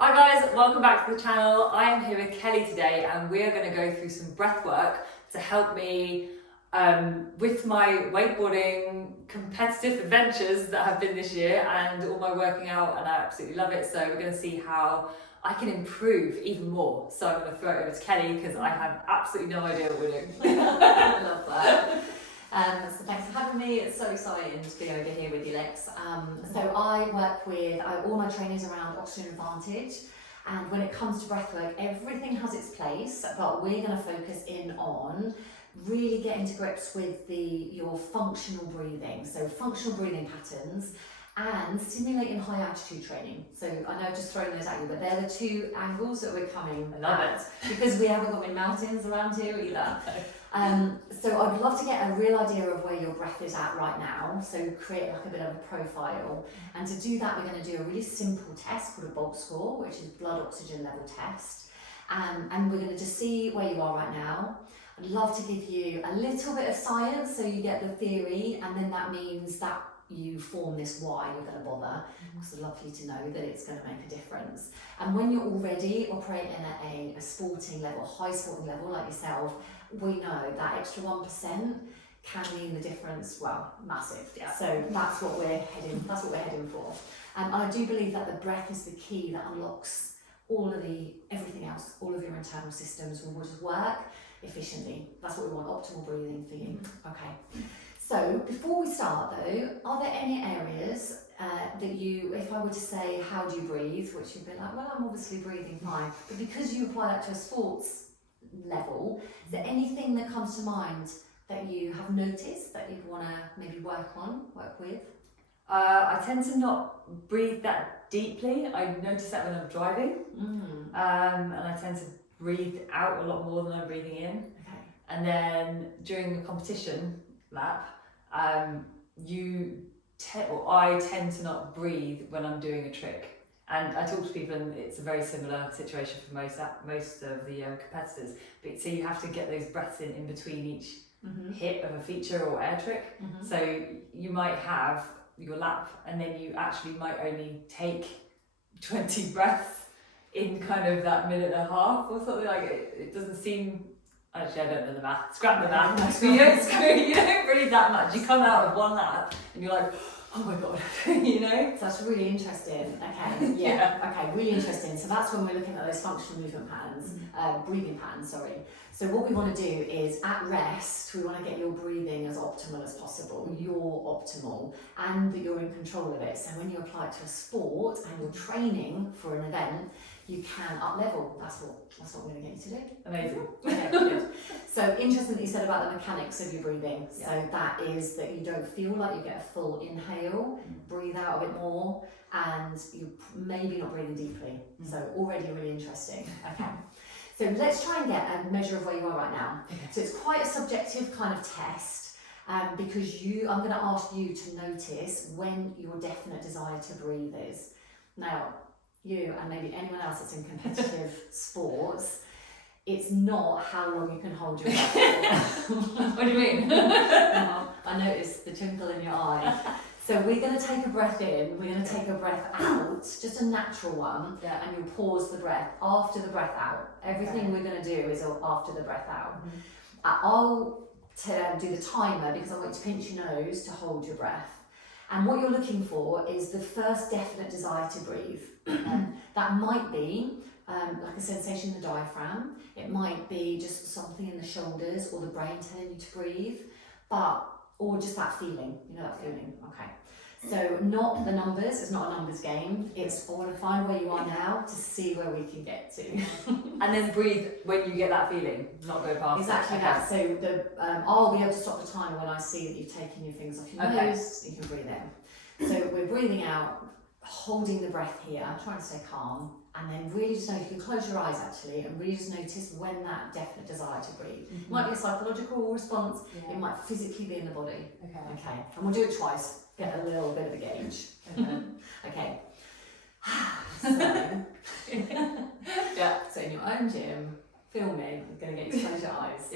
Hi guys, welcome back to the channel. I am here with Kelly today and we are going to go through some breath work to help me with my wakeboarding competitive adventures that have been this year and all my working out, and I absolutely love it. So we're going to see how I can improve even more. So I'm going to throw it over to Kelly because I have absolutely no idea what we're doing. I love that. So thanks for having me. It's so exciting to be over here with you, Lex. So I work with all my trainers around oxygen advantage, and when it comes to breathwork, everything has its place, but we're going to focus in on really getting to grips with your functional breathing. So functional breathing patterns and stimulating high altitude training. So I know I've just thrown those at you, but they're the two angles that we're coming at because we haven't got any mountains around here either. So I'd love to get a real idea of where your breath is at right now, so create like a bit of a profile. And to do that, we're going to do a really simple test called a bulk score, which is blood oxygen level test. And we're going to just see where you are right now. I'd love to give you a little bit of science so you get the theory, and then that means that you form this why you're going to bother, because I'd love for you to know that it's going to make a difference. And when you're already operating at a sporting level, high sporting level like yourself, we know that extra 1% can mean the difference, well, massive. Yeah. So that's what we're heading for. And I do believe that the breath is the key that unlocks everything else, all of your internal systems will just work efficiently. That's what we want, optimal breathing for you. Okay. So before we start though, are there any areas that you, if I were to say, how do you breathe, which you'd be like, well, I'm obviously breathing fine, but because you apply that to a sports level, is there anything that comes to mind that you have noticed that you'd want to maybe work with? I tend to not breathe that deeply. I notice that when I'm driving, and I tend to breathe out a lot more than I'm breathing in. Okay. And then during the competition lap, I tend to not breathe when I'm doing a trick. And I talk to people, and it's a very similar situation for most of the competitors. But so you have to get those breaths in between each hit of a feature or air trick. So you might have your lap, and then you actually might only take 20 breaths in kind of that minute and a half or something. Like it doesn't seem. Actually, I don't know the math. Scrap the math. You don't breathe that much. You come out of one lap and you're like, oh my god, you know? So that's really interesting. Okay, yeah. Okay, really interesting. So that's when we're looking at those functional movement patterns, breathing patterns, sorry. So what we want to do is, at rest, we want to get your breathing as optimal as possible. You're optimal, and that you're in control of it. So when you apply it to a sport and you're training for an event, you can up level. That's what we're going to get you to do. Amazing. Okay, good. So interesting that you said about the mechanics of your breathing. So that is that you don't feel like you get a full inhale, breathe out a bit more, and you're maybe not breathing deeply. So already really interesting. Okay. So let's try and get a measure of where you are right now. Okay. So it's quite a subjective kind of test, because I'm going to ask you to notice when your definite desire to breathe is. Now, you and maybe anyone else that's in competitive sports, it's not how long you can hold your breath for. What do you mean? I noticed the twinkle in your eye. So we're going to take a breath in, we're going to take a breath out, just a natural one, and you'll pause the breath after the breath out. Everything we're going to do is after the breath out. I'll do the timer because I want you to pinch your nose to hold your breath. And what you're looking for is the first definite desire to breathe. That might be like a sensation in the diaphragm. It might be just something in the shoulders or the brain telling you to breathe, or just that feeling, that feeling. Okay. So not the numbers, it's not a numbers game. It's I want to find where you are now to see where we can get to. And then breathe when you get that feeling, not go past exactly that. So I'll be able to stop the timer when I see that you've taken your fingers off your nose, you can breathe in. So we're breathing out, holding the breath here, trying to stay calm, and then really just know, you can close your eyes actually, and really just notice when that definite desire to breathe. It might be a psychological response, it might physically be in the body. Okay. And we'll do it twice, get a little bit of a gauge. Okay. So in your own gym, filming, I'm going to get you to close your eyes.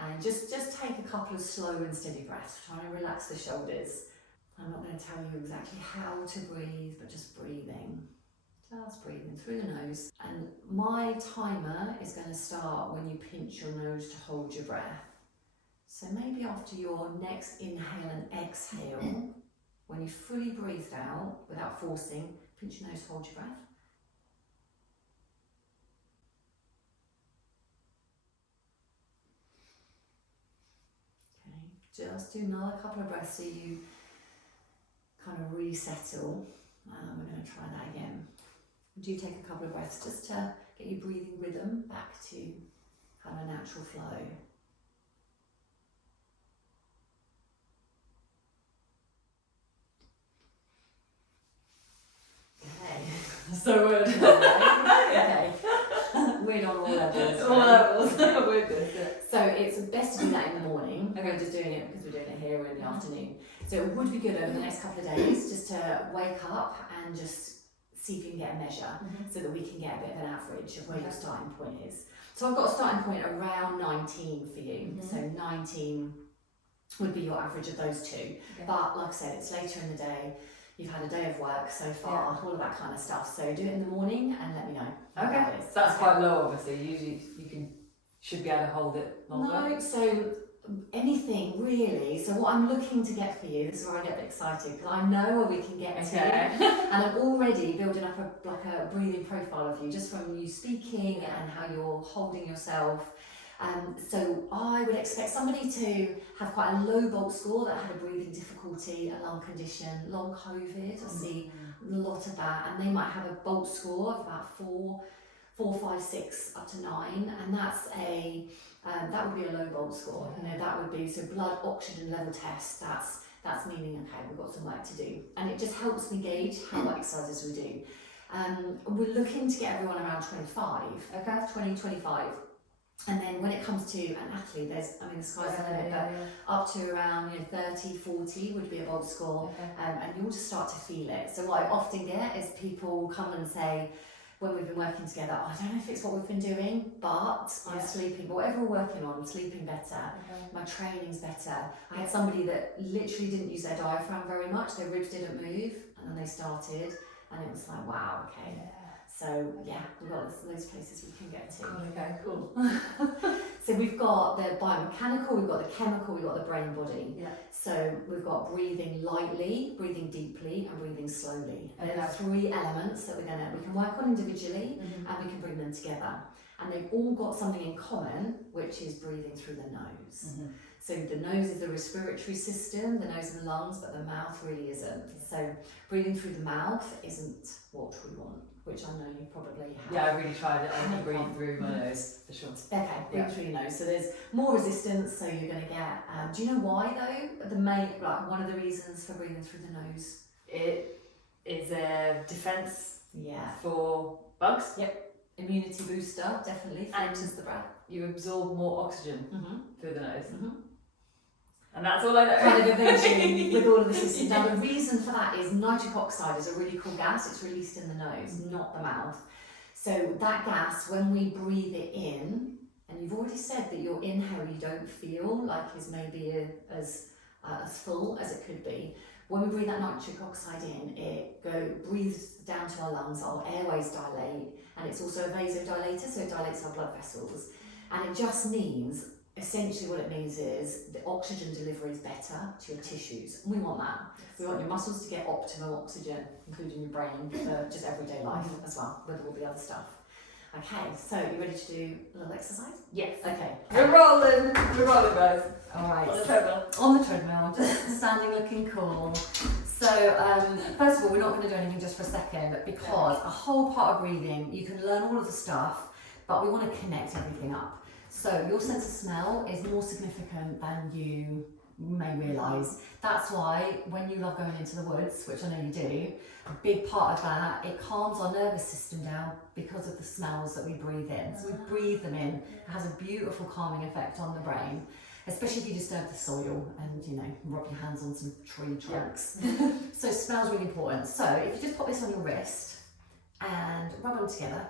And just take a couple of slow and steady breaths, trying to relax the shoulders. I'm not going to tell you exactly how to breathe, but just breathing. Just breathing through the nose. And my timer is going to start when you pinch your nose to hold your breath. So maybe after your next inhale and exhale, when you fully breathed out without forcing, pinch your nose to hold your breath. Okay, just do another couple of breaths so you kind of resettle. And we're going to try that again. Do take a couple of breaths just to get your breathing rhythm back to kind of a natural flow. Okay. So weird. Okay. Weird on all levels. All levels. We're good. Yeah. So it's best to do that in the morning. Okay. We're just doing it because we're doing it here in the afternoon. So it would be good over the next couple of days just to wake up and just see if you can get a measure so that we can get a bit of an average of where your starting point is. So I've got a starting point around 19 for you. So 19 would be your average of those two. Okay. But like I said, it's later in the day. You've had a day of work so far, all of that kind of stuff. So do it in the morning and let me know. Okay. So that's quite low, obviously. Usually you should be able to hold it longer. No, so anything really. So what I'm looking to get for you, this is where I get a bit excited because I know where we can get to, and I'm already building up a breathing profile of you just from you speaking and how you're holding yourself. So I would expect somebody to have quite a low Bolt score that had a breathing difficulty, a lung condition, long COVID. I see a lot of that, and they might have a Bolt score of about 4, 5, 6 up to 9, and that's that would be a low Bolt score. You know, that would be so blood oxygen level test. That's meaning okay, we've got some work to do, and it just helps me gauge how much exercises we do. We're looking to get everyone around 25. Okay, 20, 25. And then when it comes to an athlete, the sky's the limit, but up to around 30, 40 would be a Bolt score, and you'll just start to feel it. So what I often get is people come and say, when we've been working together, I don't know if it's what we've been doing, but I'm sleeping, but whatever we're working on, I'm sleeping better, my training's better. I had somebody that literally didn't use their diaphragm very much, their ribs didn't move, and then they started, and it was like, wow, okay. So yeah, we've got those places we can get to. Okay, cool. So we've got the biomechanical, we've got the chemical, we've got the brain body. Yeah. So we've got breathing lightly, breathing deeply, and breathing slowly. And there are 3 elements that we can work on individually, and we can bring them together. And they've all got something in common, which is breathing through the nose. So the nose is the respiratory system, the nose and the lungs, but the mouth really isn't. So breathing through the mouth isn't what we want, which I know you probably have. Yeah, I really tried it. I can breathe through my nose for sure. Okay, breathe through your nose. So there's more resistance, so you're going to get. Do you know why though? One of the reasons for breathing through the nose. It is a defense. Yeah. For bugs. Yep. Immunity booster, definitely. Filters the breath. You absorb more oxygen through the nose. And that's that's all I know. kind of invention with all of the systems. Now the reason for that is nitric oxide is a really cool gas. It's released in the nose, not the mouth. So that gas, when we breathe it in, and you've already said that your inhale you don't feel like is maybe as full as it could be. When we breathe that nitric oxide in, it breathes down to our lungs, our airways dilate, and it's also a vasodilator, so it dilates our blood vessels. And it just means, essentially what it means is the oxygen delivery is better to your tissues. And we want that. We want your muscles to get optimal oxygen, including your brain, for just everyday life as well, with all the other stuff. Okay, so you ready to do a little exercise? Yes. Okay. We're rolling guys. All right. On the treadmill. On the treadmill, just standing looking cool. So, first of all, we're not going to do anything just for a second, because a whole part of breathing, you can learn all of the stuff, but we want to connect everything up. So your sense of smell is more significant than you may realise. That's why when you love going into the woods, which I know you do, a big part of that, it calms our nervous system down because of the smells that we breathe in. So we breathe them in. It has a beautiful calming effect on the brain, especially if you disturb the soil and, rub your hands on some tree trunks. So smells really important. So if you just pop this on your wrist and rub them together.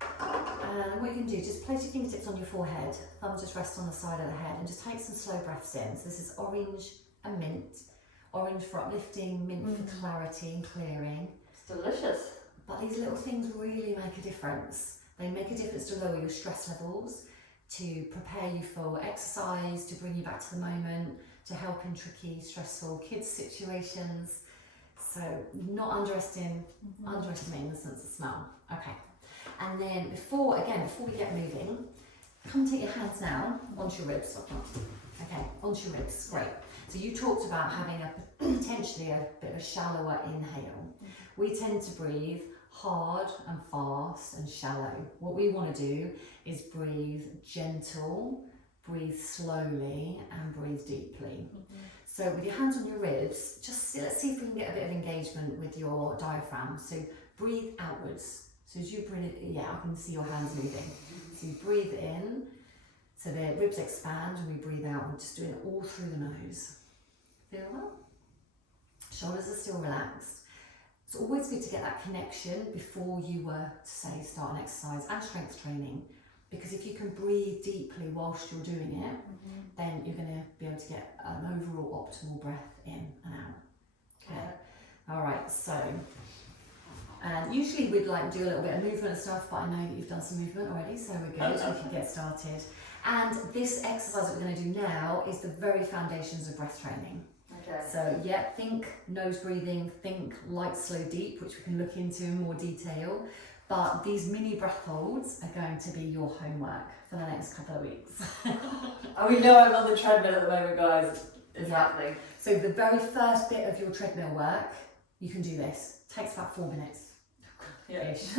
And what you can do, just place your fingertips on your forehead, thumb just rest on the side of the head, and just take some slow breaths in. So this is orange, and mint. Orange for uplifting, mint for clarity and clearing. It's delicious. But these little things really make a difference. They make a difference to lower your stress levels, to prepare you for exercise, to bring you back to the moment, to help in tricky, stressful kids situations. So not underestimating the sense of smell. Okay. And then before we get moving, come take your hands now onto your ribs. Okay, onto your ribs, great. So you talked about having potentially a bit of a shallower inhale. We tend to breathe hard and fast and shallow. What we want to do is breathe gentle, breathe slowly, and breathe deeply. So with your hands on your ribs, let's see if we can get a bit of engagement with your diaphragm. So breathe outwards. So as you breathe, I can see your hands moving. So you breathe in, so the ribs expand, and we breathe out. We're just doing it all through the nose. Feel that? Shoulders are still relaxed. It's always good to get that connection before you were to say start an exercise and strength training, because if you can breathe deeply whilst you're doing it, then you're going to be able to get an overall optimal breath in and out. Okay. All right. So, and usually we'd like to do a little bit of movement and stuff, but I know that you've done some movement already, so we're good. We can get started. And this exercise that we're going to do now is the very foundations of breath training. Okay. So think nose breathing, think light, slow, deep, which we can look into in more detail. But these mini breath holds are going to be your homework for the next couple of weeks. And we know I'm on the treadmill at the moment, guys. It's happening. So the very first bit of your treadmill work, you can do this. It takes about 4 minutes. Ish.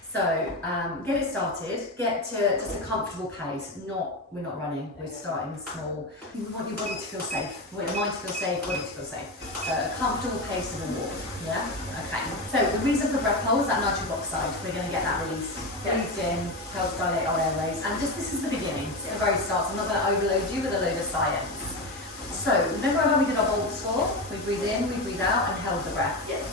So get it started, get to just a comfortable pace. We're not running, we're starting small. You want your body to feel safe, your mind to feel safe, body to feel safe. So a comfortable pace of a walk, yeah? Okay. So the reason for breath holds, that nitric oxide, we're going to get that released. Breathed in, helps dilate our airways. And just this is the beginning, it's the very start. So I'm not going to overload you with a load of science. So remember how we did our bowl before? We breathe in, we breathe out, and held the breath. Yes.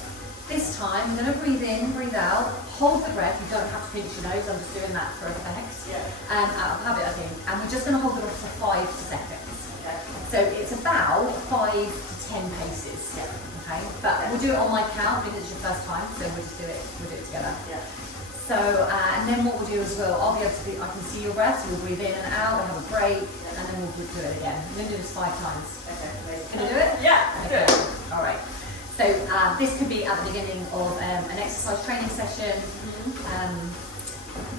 This time, I'm going to breathe in, breathe out, hold the breath. You don't have to pinch your nose, I'm just doing that for effect. Yeah. Out of habit, I think. And we're just going to hold the breath for 5 seconds. Okay. So it's about 5 to 10 paces. Yeah. Okay. But we'll do it on my count because it's your first time, so we'll do it together. Yeah. So, and then what we'll do as well, I can see your breath, so we'll breathe in and out, we'll have a break, and then we'll do it again. We're going to do this 5 times. Okay. Can you do it? Yeah. Okay. All right. So this could be at the beginning of an exercise training session,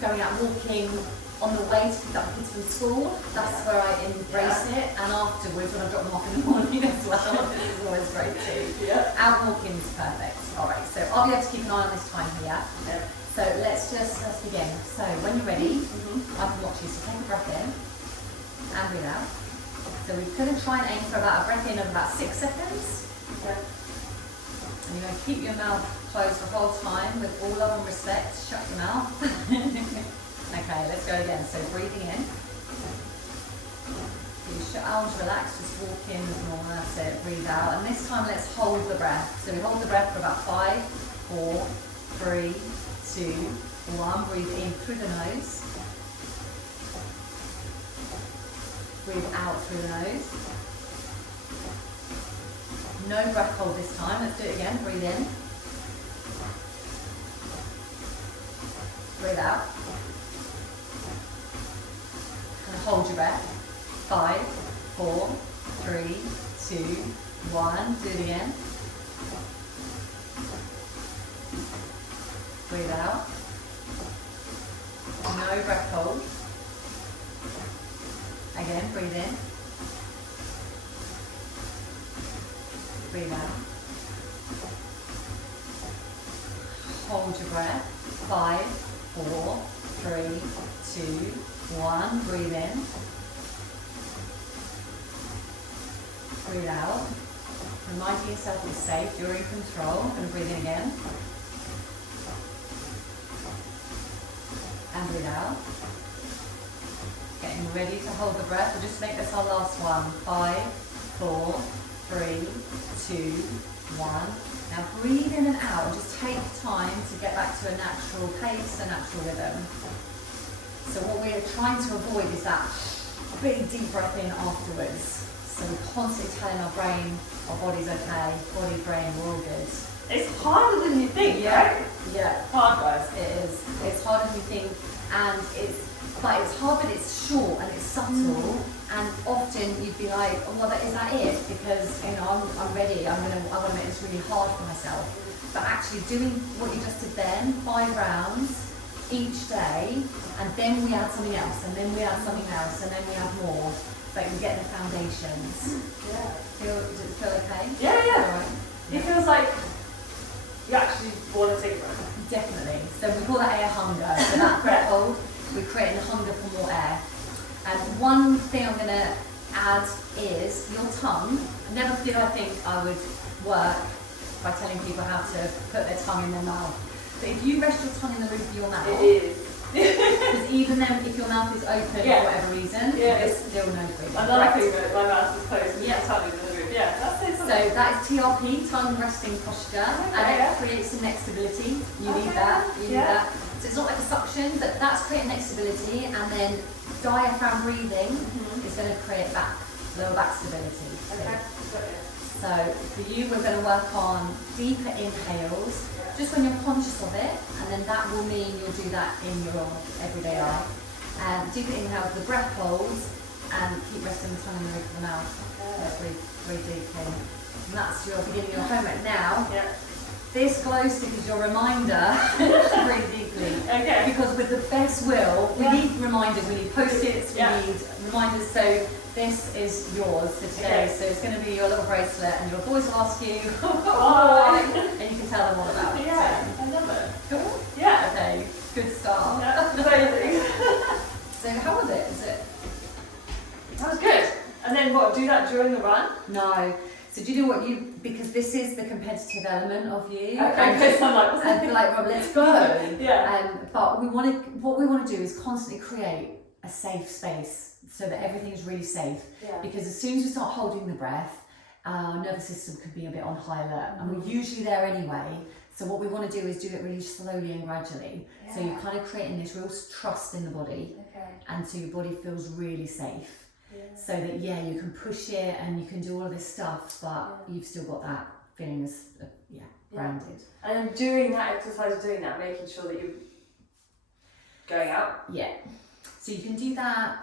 going out walking, on the way to pick up kids from school. That's where I embrace it, and afterwards when I drop them off in the morning as well, which is always great too. Yeah. Out walking is perfect. All right, so I'll be able to keep an eye on this time here. Yeah. So let's begin. So when you're ready, I can watch you. So take a breath in and breathe out. So we're going to try and aim for about a breath in of about 6 seconds. Okay. And you're going to keep your mouth closed the whole time with all love and respect. Shut your mouth. Okay, let's go again. So breathing in. Keep your arms relaxed, just walk in as normal. That's it. Breathe out. And this time let's hold the breath. So we hold the breath for about 5, 4, 3, 2, 1. Breathe in through the nose. Breathe out through the nose. No breath hold this time. Let's do it again. Breathe in. Breathe out. And hold your breath. 5, 4, 3, 2, 1. Do it again. Breathe out. No breath hold. Again, breathe in. Breathe out. Hold your breath. 5, 4, 3, 2, 1. Breathe in. Breathe out. Reminding yourself it's safe, you're in control. I'm going to breathe in again. And breathe out. Getting ready to hold the breath. We'll just make this our last one. 5, 4, 3, 2, 1. Now breathe in and out and just take time to get back to a natural pace, a natural rhythm. So what we're trying to avoid is that big deep breath in afterwards. So we're constantly telling our brain, our body's okay, body, brain, we're all good. It's harder than you think, right? Yeah. Hard, guys. It is. It's harder than you think, and it's hard, but it's short and it's subtle. And often you'd be like, oh, well, is that it? Because I'm ready. I want to make this really hard for myself. But actually doing what you just did then, 5 rounds each day, and then we add something else, and then we add something else, and then we add more. But you get the foundations. Yeah. Does it feel okay? Yeah, yeah. All right. It feels like you actually want to take a breath. Definitely. So we call that air hunger. So that breath hold, we're creating a hunger for more air. And one thing I'm going to add is your tongue. Never did I think I would work by telling people how to put their tongue in their mouth. But if you rest your tongue in the roof of your mouth, It is. because even then, if your mouth is open for whatever reason, there's still no breathing. Another thing that my mouth is closed and Yeah. your tongue is in the roof. Yeah, that's so So funny. that is TRP, tongue resting posture, and it yeah. creates some neck stability. You need Okay, that. You need yeah. that. So it's not like a suction, but that's creating neck stability, and then diaphragm breathing is going to create lower back stability. Okay, got it. So for you, we're going to work on deeper inhales, just when you're conscious of it, and then that will mean you'll do that in your everyday life. Deeper inhales, the breath holds, and keep resting the tongue in the roof of the mouth. Breathe, breathe deeply. And that's your beginning of your homework. Now, Yeah. this glow stick is your reminder to breathe deeply. Okay. Because with the best will, we need reminders, we need post-its, we Yeah. need reminders. So this is yours for today. Okay. So it's going to be your little bracelet, and your boys will ask you, Why? and you can tell them all about it. Yeah, I love it. Cool. Yeah. Okay, good start. Yeah, amazing. So how was it? Is it? That was good. And then what, do that during the run? No. So do you know what because this is the competitive element of you. Okay, because I'm like, what's And be like, Rob, let's go. Yeah. But what we want to do is constantly create a safe space so that everything is really safe. Yeah. Because as soon as we start holding the breath, our nervous system can be a bit on high alert, and we're usually there anyway. So what we want to do is do it really slowly and gradually. So you're kind of creating this real trust in the body, Okay. and so your body feels really safe. Yeah. So that you can push it and you can do all of this stuff, but you've still got that feeling as grounded. And then doing that exercise, doing that, making sure that you're going out. Yeah. So you can do that.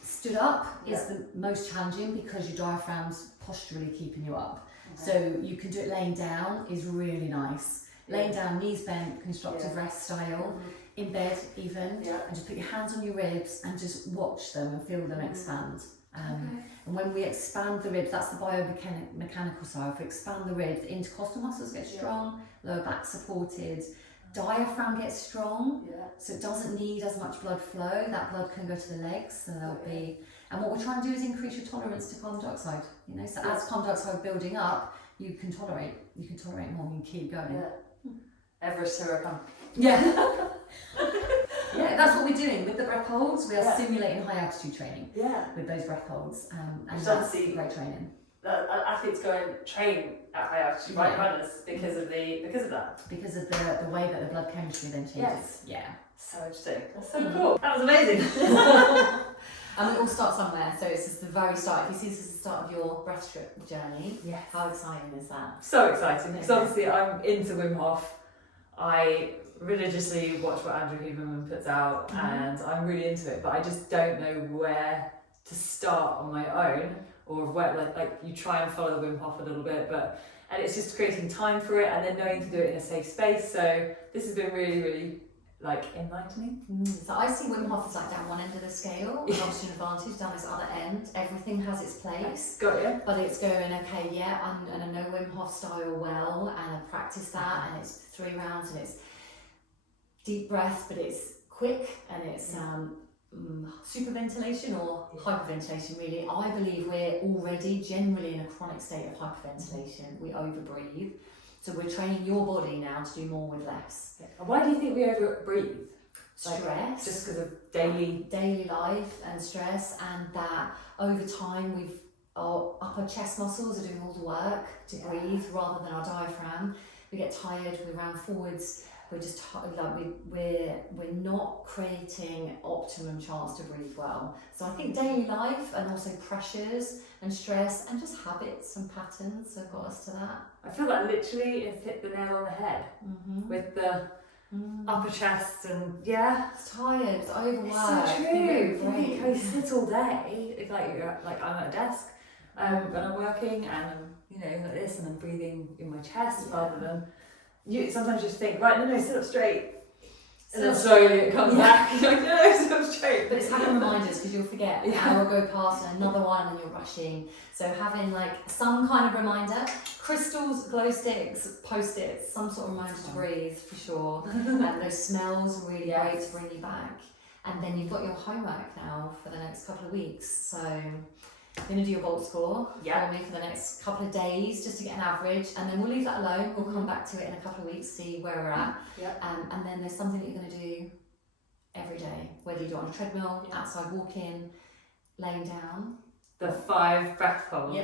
Stood up is the most challenging because your diaphragm's posturally keeping you up. So you can do it laying down is really nice. Laying down, knees bent, constructive rest style, in bed even, and just put your hands on your ribs and just watch them and feel them expand. And when we expand the ribs, that's the biomechanical side. If we expand the ribs, the intercostal muscles get strong, lower back supported, diaphragm gets strong, so it doesn't need as much blood flow. That blood can go to the legs, so there'll be. And what we're trying to do is increase your tolerance to carbon dioxide. You know, so as carbon dioxide building up, you can tolerate more. You can keep going. Everest here I come. Yeah. Yeah, that's what we're doing with the breath holds. We are simulating high altitude training with those breath holds, and Which that's obviously- great training. Athletes go and train at high altitude, right? Runners because of that. Because of the way that the blood chemistry then changes. Yeah. So interesting. That's so cool. That was amazing. And we all start somewhere, so it's just the very start. If you see this is the start of your breaststroke journey, how exciting is that? So exciting because obviously I'm into Wim Hof. I religiously watch what Andrew Huberman puts out and I'm really into it, but I just don't know where to start on my own, or where like you try and follow Wim Hof a little bit, and it's just creating time for it and then knowing to do it in a safe space. So this has been really, really enlightening. So I see Wim Hof as like down one end of the scale, and oxygen advantage down this other end. Everything has its place. Got you. But it's going, okay, and I know Wim Hof style well, and I practice that, and it's 3 rounds, and it's deep breath, but it's quick, and it's super ventilation or hyperventilation really. I believe we're already generally in a chronic state of hyperventilation. We overbreathe. So we're training your body now to do more with less. Why do you think we overbreathe? Stress. Just because of daily life and stress, and that over time our upper chest muscles are doing all the work to breathe rather than our diaphragm. We get tired, we round forwards we're just like we're not creating optimum chance to breathe well. So I think daily life and also pressures and stress and just habits and patterns have got us to that. I feel like literally it's hit the nail on the head with the upper chest and It's tired, it's overworked. It's so true. You think I sit all day, it's like I'm at a desk when I'm working and I'm like this and I'm breathing in my chest rather than you sometimes just think right no sit up straight and then slowly it comes back. You're like no sit up straight. But it's having reminders because you'll forget an hour will go past and another one and then you're rushing. So having like some kind of reminder, crystals, glow sticks, post-its, some sort of reminder to breathe for sure. And those smells are really great to bring you back. And then you've got your homework now for the next couple of weeks. So you're going to do your Volt score for me for the next couple of days just to get an average, and then we'll leave that alone. We'll come back to it in a couple of weeks, see where we're at. And then there's something that you're going to do every day, whether you do it on a treadmill, outside walking, laying down. The 5 breath holds.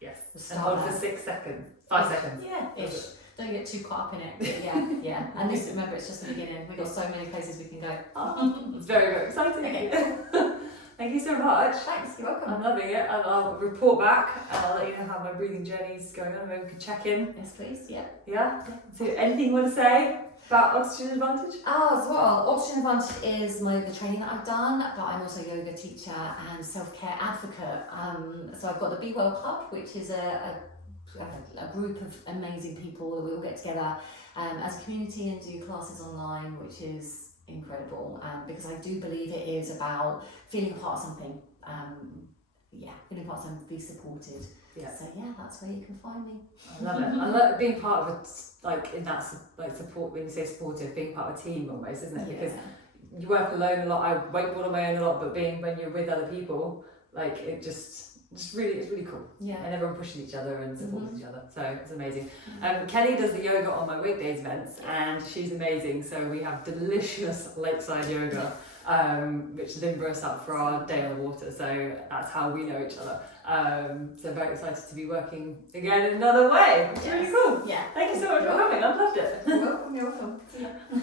Yes. And hold for 6 seconds. 5 seconds. Ish. Don't get too caught up in it. But yeah. And this, remember, it's just the beginning. We've got so many places we can go. It's very, very exciting. Okay. Thank you so much. Thanks, you're welcome. I'm loving it. I'll report back and I'll let you know how my breathing journey's going on. Maybe we can check in. Yes, please. Yeah? So anything you want to say about Oxygen Advantage? As well, Oxygen Advantage is the training that I've done, but I'm also a yoga teacher and self-care advocate. So I've got the Be Well Club, which is a group of amazing people that we all get together as a community and do classes online, which is incredible, because I do believe it is about feeling a part of something. Feeling part of something, be supported. So that's where you can find me. I love it. I love being part of in that support. When you say supportive, being part of a team almost, isn't it? Because you work alone a lot. I wakeboard on my own a lot, but when you're with other people, it it's really cool. And everyone pushing each other and supporting each other, so it's amazing. Kelly does the yoga on my weekdays events and she's amazing, so we have delicious lakeside yoga which Limber us up for our day on the water, so that's how we know each other. So very excited to be working again in another way. It's really cool. Thank you so much for coming. I've loved it. You're welcome.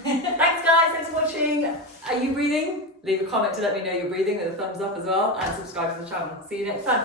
Thanks guys, thanks for watching. Are you breathing? Leave a comment to let me know you're breathing with a thumbs up as well, and subscribe to the channel. See you next time.